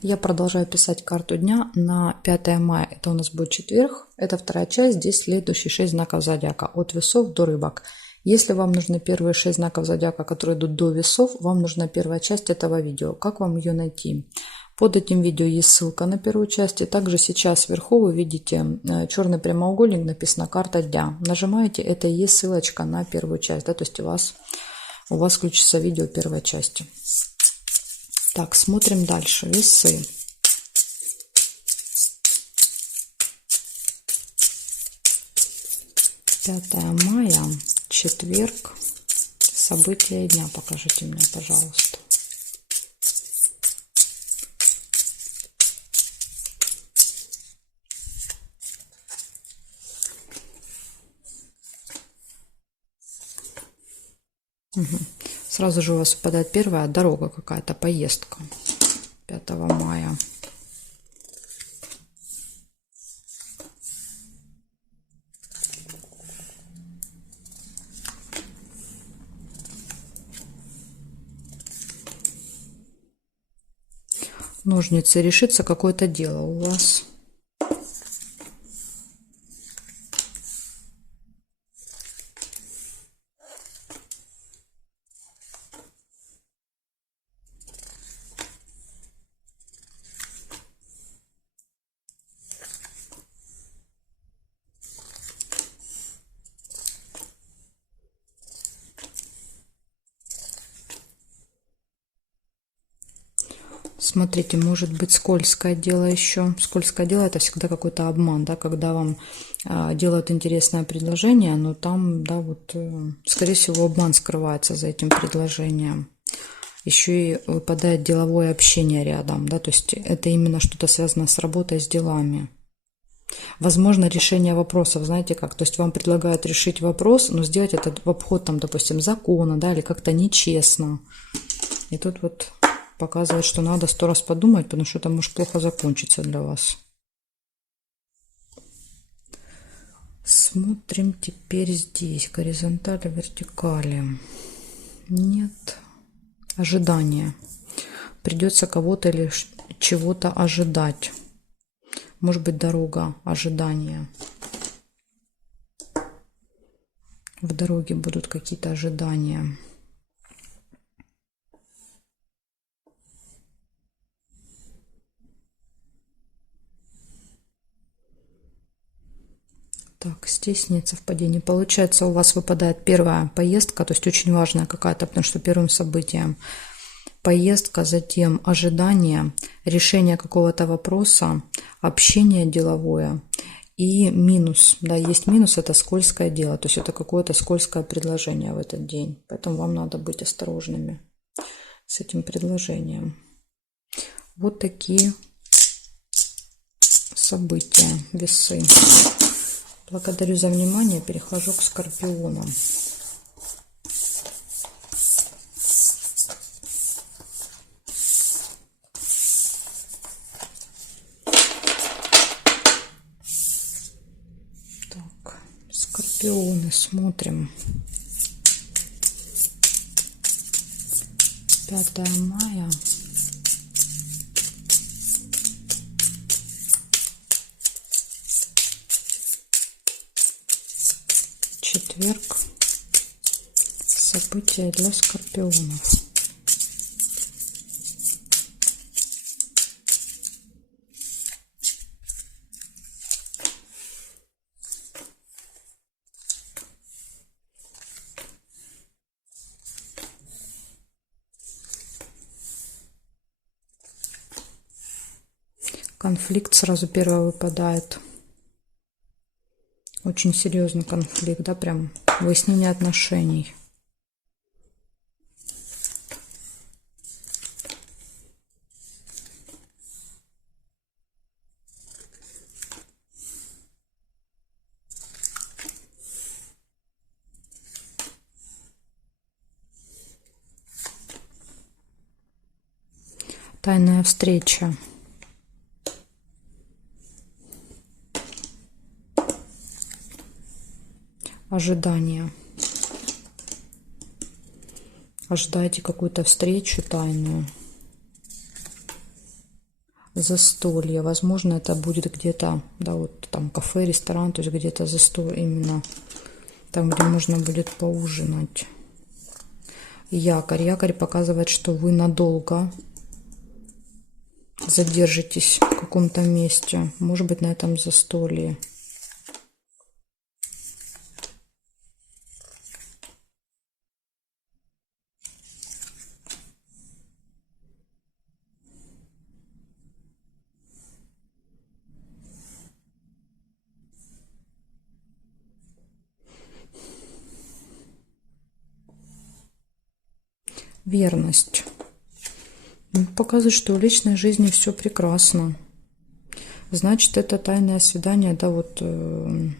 Я продолжаю писать карту дня на 5 мая. Это у нас будет четверг. Это вторая часть. Здесь следующие 6 знаков зодиака. От весов до рыбок. Если вам нужны первые 6 знаков зодиака, которые идут до весов, вам нужна первая часть этого видео. Как вам ее найти? Под этим видео есть ссылка на первую часть. И также сейчас вверху вы видите черный прямоугольник, написано «Карта дня». Нажимаете, это и есть ссылочка на первую часть. Да, то есть у вас включится видео первой части. Так, смотрим дальше. Весы. Пятое мая, четверг. События дня покажите мне, пожалуйста. Угу. Сразу же у вас выпадает первая дорога какая-то, поездка 5 мая. Ножницы. Решится какое-то дело у вас. Смотрите, может быть скользкое дело еще. Скользкое дело — это всегда какой-то обман, да, когда вам делают интересное предложение, но там, да, вот, скорее всего, обман скрывается за этим предложением. Еще и выпадает деловое общение рядом, да, то есть это именно что-то связано с работой, с делами. Возможно, решение вопросов, знаете как, то есть вам предлагают решить вопрос, но сделать это в обход, там, допустим, закона, да, или как-то нечестно. И тут вот показывает, что надо 100 раз подумать, потому что это может плохо закончиться для вас. Смотрим теперь здесь. Горизонтали, вертикали. Нет. Ожидание. Придется кого-то или чего-то ожидать. Может быть, дорога ожидания. В дороге будут какие-то ожидания. Так, здесь нет совпадений. Получается, у вас выпадает первая поездка, то есть очень важная какая-то, потому что первым событием поездка, затем ожидание, решение какого-то вопроса, общение деловое и минус. Да, есть минус, это скользкое дело, то есть это какое-то скользкое предложение в этот день. Поэтому вам надо быть осторожными с этим предложением. Вот такие события, весы. Благодарю за внимание. Перехожу к скорпионам. Так, скорпионы, смотрим. 5 мая. Четверг. События для скорпионов. Конфликт сразу первый выпадает. Очень серьезный конфликт, да, прям выяснение отношений. Тайная встреча. Ожидание. Ожидаете какую-то встречу тайную. застолье. Возможно, это будет где-то, да, вот там кафе, ресторан, то есть где-то застолье именно там, где можно будет поужинать. Якорь. Якорь показывает, что вы надолго задержитесь в каком-то месте. Может быть, на этом застолье. Верность. Показывает, что в личной жизни все прекрасно. Значит, это тайное свидание, да, вот не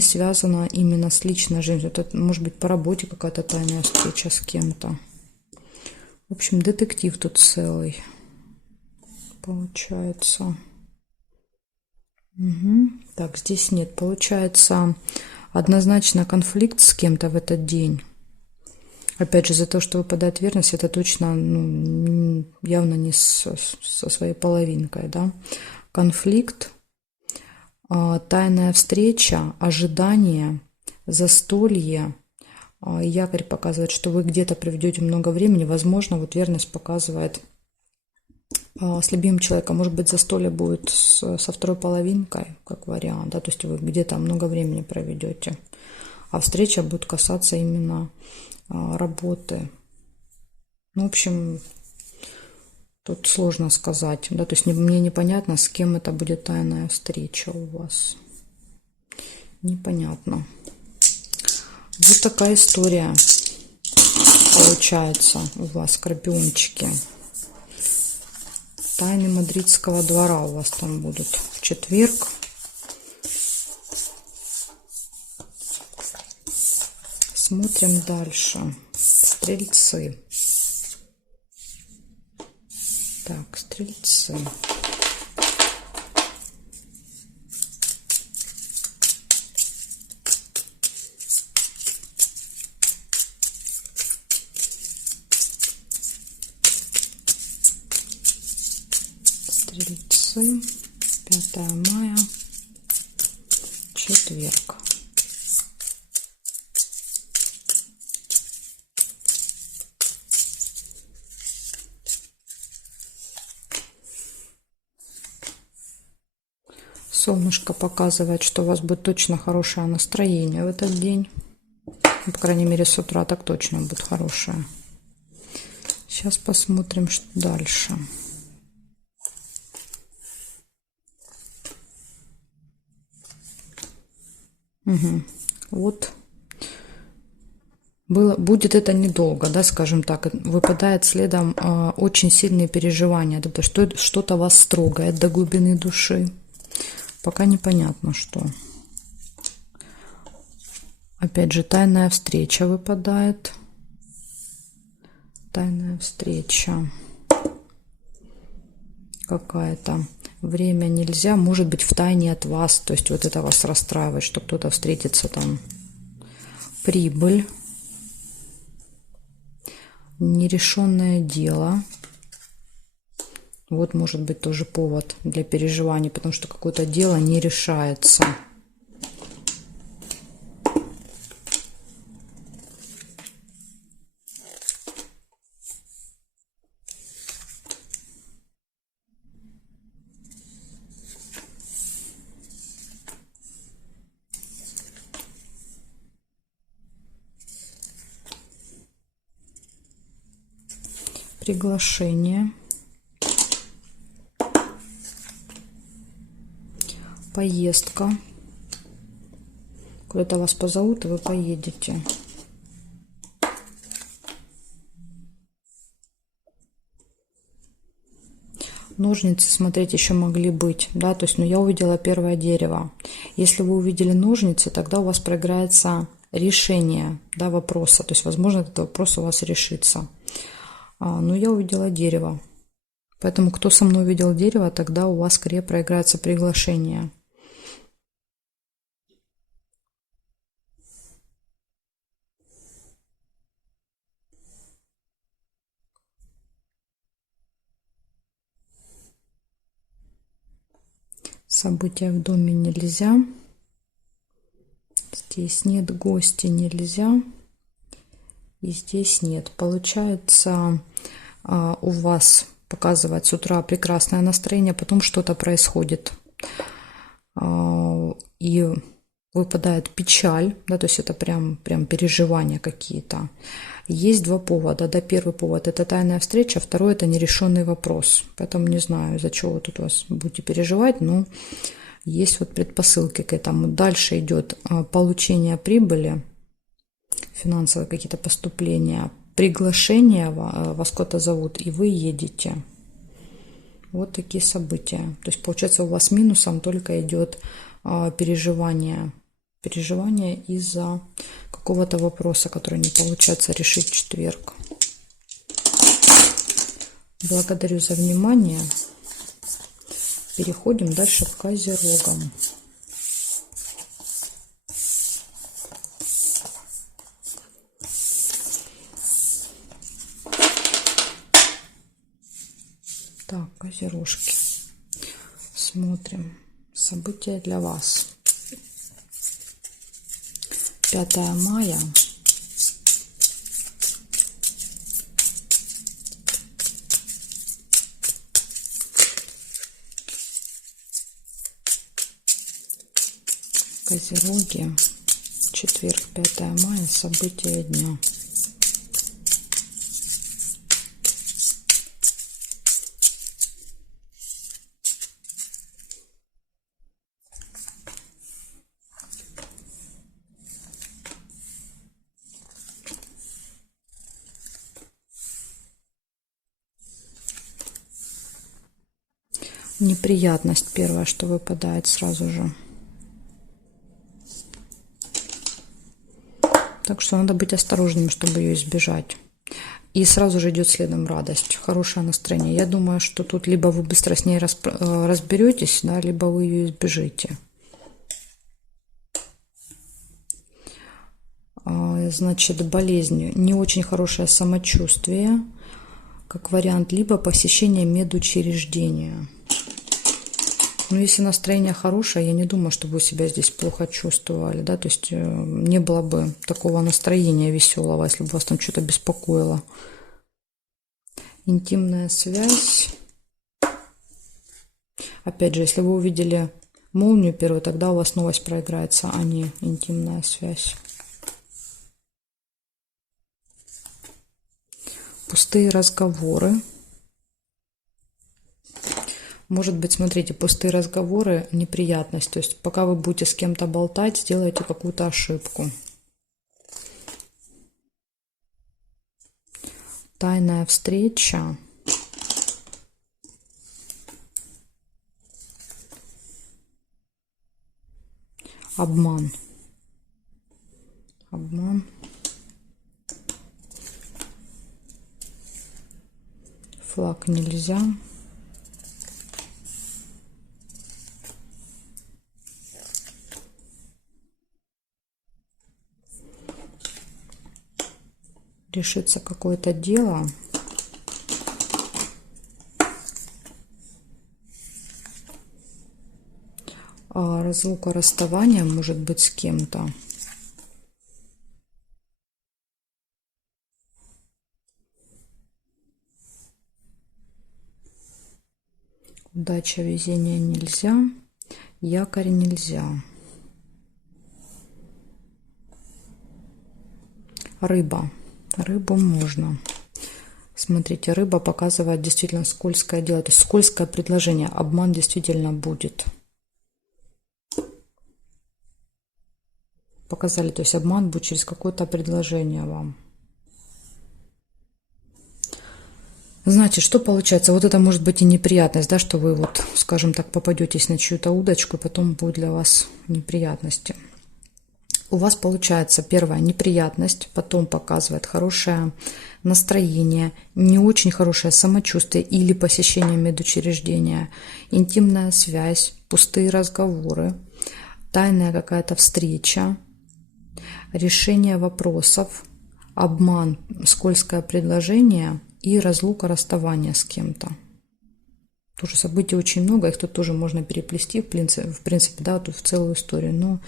связано именно с личной жизнью. Это может быть по работе какая-то тайная встреча с кем-то. В общем, детектив тут целый получается. Угу. Так, здесь нет. Получается, однозначно конфликт с кем-то в этот день. Опять же, за то, что выпадает верность, это точно, ну, явно не со своей половинкой, да. Конфликт, тайная встреча, ожидание, застолье. Якорь показывает, что вы где-то проведете много времени. Возможно, вот верность показывает с любимым человеком. Может быть, застолье будет со второй половинкой, как вариант, да, то есть вы где-то много времени проведете. А встреча будет касаться именно работы. Ну, в общем, тут сложно сказать, да, то есть мне непонятно, с кем это будет тайная встреча у вас. Непонятно. Вот такая история получается у вас, скорпиончики. Тайны мадридского двора у вас там будут в четверг. Смотрим дальше. Стрельцы. Так, стрельцы. Стрельцы. 5 мая. Четверг. Солнышко показывает, что у вас будет точно хорошее настроение в этот день. По крайней мере, с утра так точно будет хорошее. Сейчас посмотрим, что дальше. Угу. Вот. Будет это недолго, да, скажем так. Выпадает следом очень сильные переживания. То есть что-то вас строгает до глубины души. Пока непонятно, что. Опять же, тайная встреча выпадает. Тайная встреча какая-то. Время нельзя, может быть, в тайне от вас. То есть вот это вас расстраивает, что кто-то встретится там. Прибыль. Нерешенное дело. Вот может быть тоже повод для переживаний, потому что какое-то дело не решается. Приглашение. Поездка. Куда-то вас позовут, и вы поедете. Ножницы, смотреть, еще могли быть, да, то есть, ну, я увидела первое дерево. Если вы увидели ножницы, тогда у вас проиграется решение, да, вопроса, то есть, возможно, этот вопрос у вас решится. Но я увидела дерево, поэтому кто со мной увидел дерево, тогда у вас скорее проиграется приглашение. События в доме нельзя. Здесь нет, гости нельзя. И здесь нет. Получается, у вас показывает с утра прекрасное настроение, потом что-то происходит. И выпадает печаль, да, то есть это прям переживания какие-то. Есть два повода, да, первый повод это тайная встреча, второй это нерешенный вопрос. Поэтому не знаю, из-за чего вы тут вас будете переживать, но есть вот предпосылки к этому. Дальше идет получение прибыли, финансовые какие-то поступления, приглашение, вас куда-то зовут, и вы едете. Вот такие события. То есть, получается, у вас минусом только идет переживание из-за какого-то вопроса, который не получается решить в четверг. Благодарю за внимание. Переходим дальше к Козерогам. Так, Козерожки. Смотрим. События для вас. 5 мая. Козероги. Четверг, 5 мая. События дня. Неприятность первая, что выпадает сразу же. Так что надо быть осторожным, чтобы ее избежать. И сразу же идет следом радость, хорошее настроение. Я думаю, что тут либо вы быстро с ней разберетесь, да, либо вы ее избежите. Значит, болезнь, не очень хорошее самочувствие, как вариант, либо посещение медучреждения. Но если настроение хорошее, я не думаю, что вы себя здесь плохо чувствовали, да, то есть не было бы такого настроения веселого, если бы вас там что-то беспокоило. Интимная связь. Опять же, если вы увидели молнию первую, тогда у вас новость проиграется, а не интимная связь. Пустые разговоры. Может быть, смотрите, пустые разговоры, неприятность. То есть, пока вы будете с кем-то болтать, сделайте какую-то ошибку. Тайная встреча. Обман. Обман. Флаг нельзя. Решится какое-то дело. Разлука, расставание может быть с кем-то. Удача, везение нельзя. Якорь нельзя. Рыба. Рыбу можно. Смотрите, рыба показывает действительно скользкое дело. То есть скользкое предложение. Обман действительно будет. Показали, то есть обман будет через какое-то предложение вам. Значит, что получается? Вот это может быть и неприятность, да, что вы вот, скажем так, попадетесь на чью-то удочку, и потом будут для вас неприятности. У вас получается первая неприятность, потом показывает хорошее настроение, не очень хорошее самочувствие или посещение медучреждения, интимная связь, пустые разговоры, тайная какая-то встреча, решение вопросов, обман, скользкое предложение и разлука, расставание с кем-то. Тоже событий очень много, их тут тоже можно переплести, в принципе, да, тут в целую историю. Но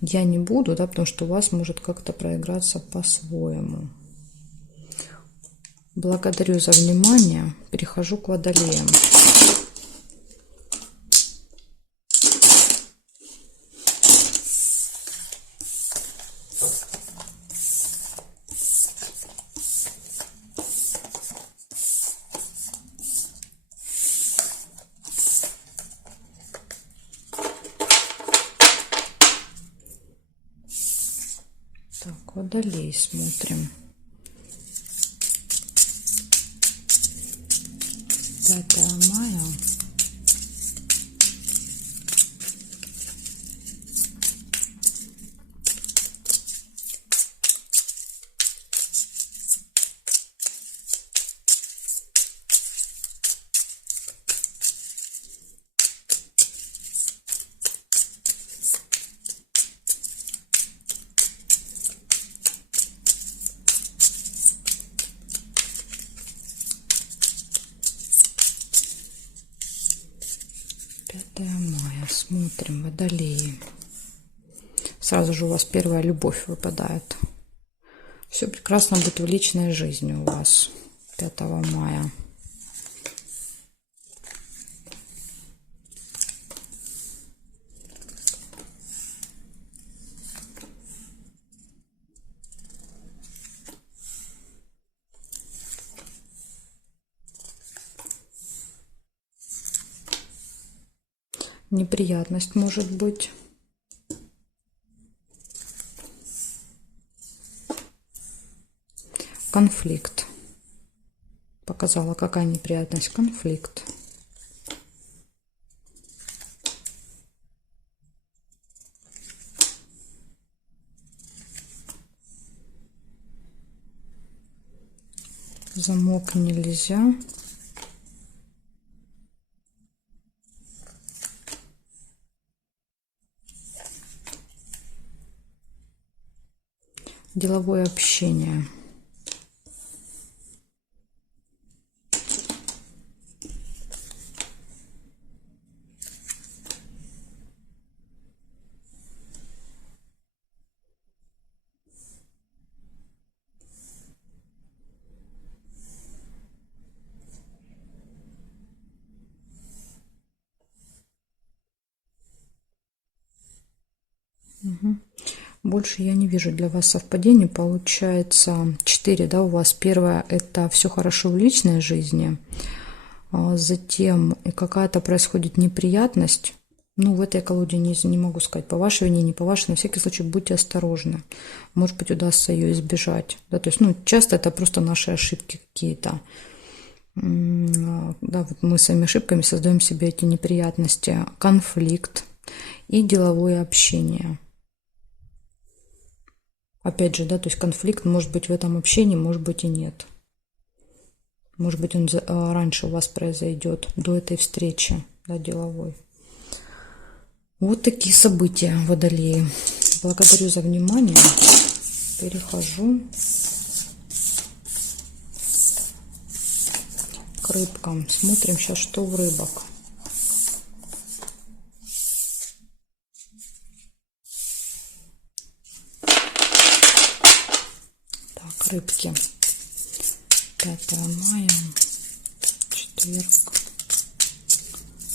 я не буду, да, потому что у вас может как-то проиграться по-своему. Благодарю за внимание. Перехожу к водолеям. Так, водолей смотрим. 5 мая. Мая. Смотрим, водолеи. Сразу же у вас первая любовь выпадает. Все прекрасно будет в личной жизни у вас 5 мая. Неприятность может быть. Конфликт. Показала, какая неприятность. Конфликт. Замок нельзя. Деловое общение. Угу. Больше я не вижу для вас совпадений. Получается 4, да, у вас. Первое — это все хорошо в личной жизни. Затем какая-то происходит неприятность. Ну, в этой колоде не могу сказать, по вашей вине, не по вашей. На всякий случай будьте осторожны. Может быть, удастся ее избежать. Да, то есть, ну, часто это просто наши ошибки какие-то. Да, вот мы своими ошибками создаем себе эти неприятности. Конфликт и деловое общение. Опять же, да, то есть конфликт может быть в этом общении, может быть и нет. Может быть, он раньше у вас произойдет, до этой встречи, да, деловой. Вот такие события, водолеи. Благодарю за внимание. Перехожу к рыбкам. Смотрим сейчас, что у рыбок. Так, рыбки. 5 мая, четверг.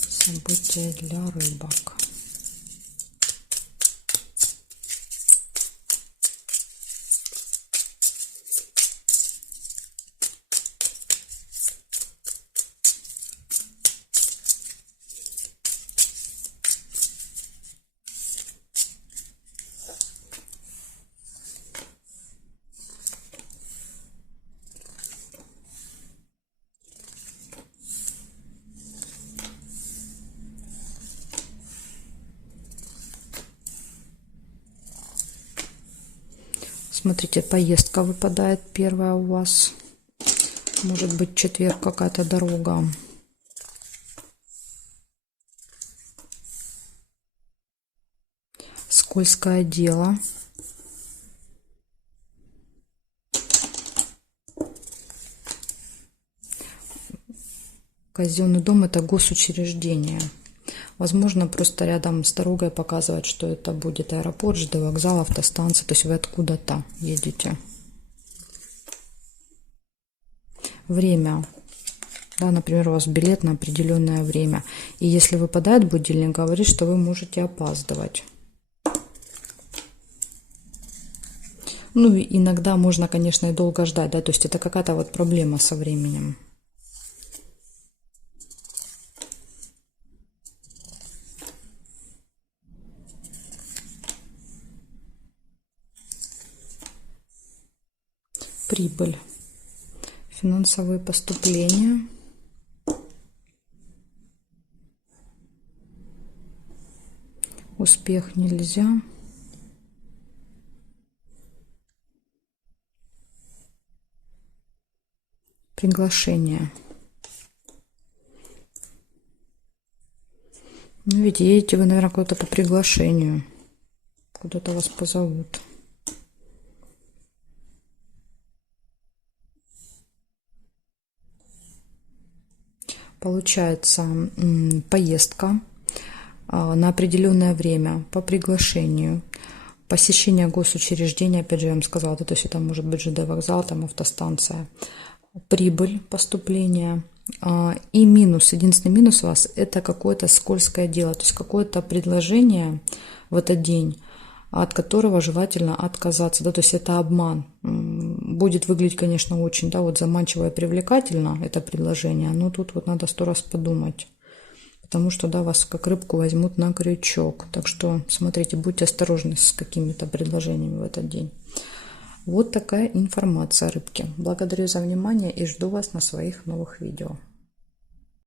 События для рыбок. Смотрите, поездка выпадает первая у вас. Может быть, четверг, какая-то дорога. Скользкое дело. Казенный дом — это госучреждение. Возможно, просто рядом с дорогой показывать, что это будет аэропорт, ЖД вокзал, автостанция. То есть вы откуда-то едете. Время. Да, например, у вас билет на определенное время. И если выпадает будильник, говорит, что вы можете опаздывать. Ну, и иногда можно, конечно, и долго ждать, да, то есть это какая-то вот проблема со временем. Прибыль. Финансовые поступления. Успех нельзя. Приглашение. Ну, видите, едете вы, наверное, куда-то по приглашению. Куда-то вас позовут. Получается поездка на определенное время по приглашению. Посещение госучреждения, опять же, я вам сказала, то есть это может быть ЖД вокзал, там автостанция. Прибыль, поступления. И минус, единственный минус у вас — это какое-то скользкое дело, то есть какое-то предложение в этот день, от которого желательно отказаться, да, то есть это обман. Будет выглядеть, конечно, очень, да, вот заманчиво и привлекательно это предложение, но тут вот надо 100 раз подумать, потому что, да, вас как рыбку возьмут на крючок. Так что смотрите, будьте осторожны с какими-то предложениями в этот день. Вот такая информация, рыбки. Благодарю за внимание и жду вас на своих новых видео.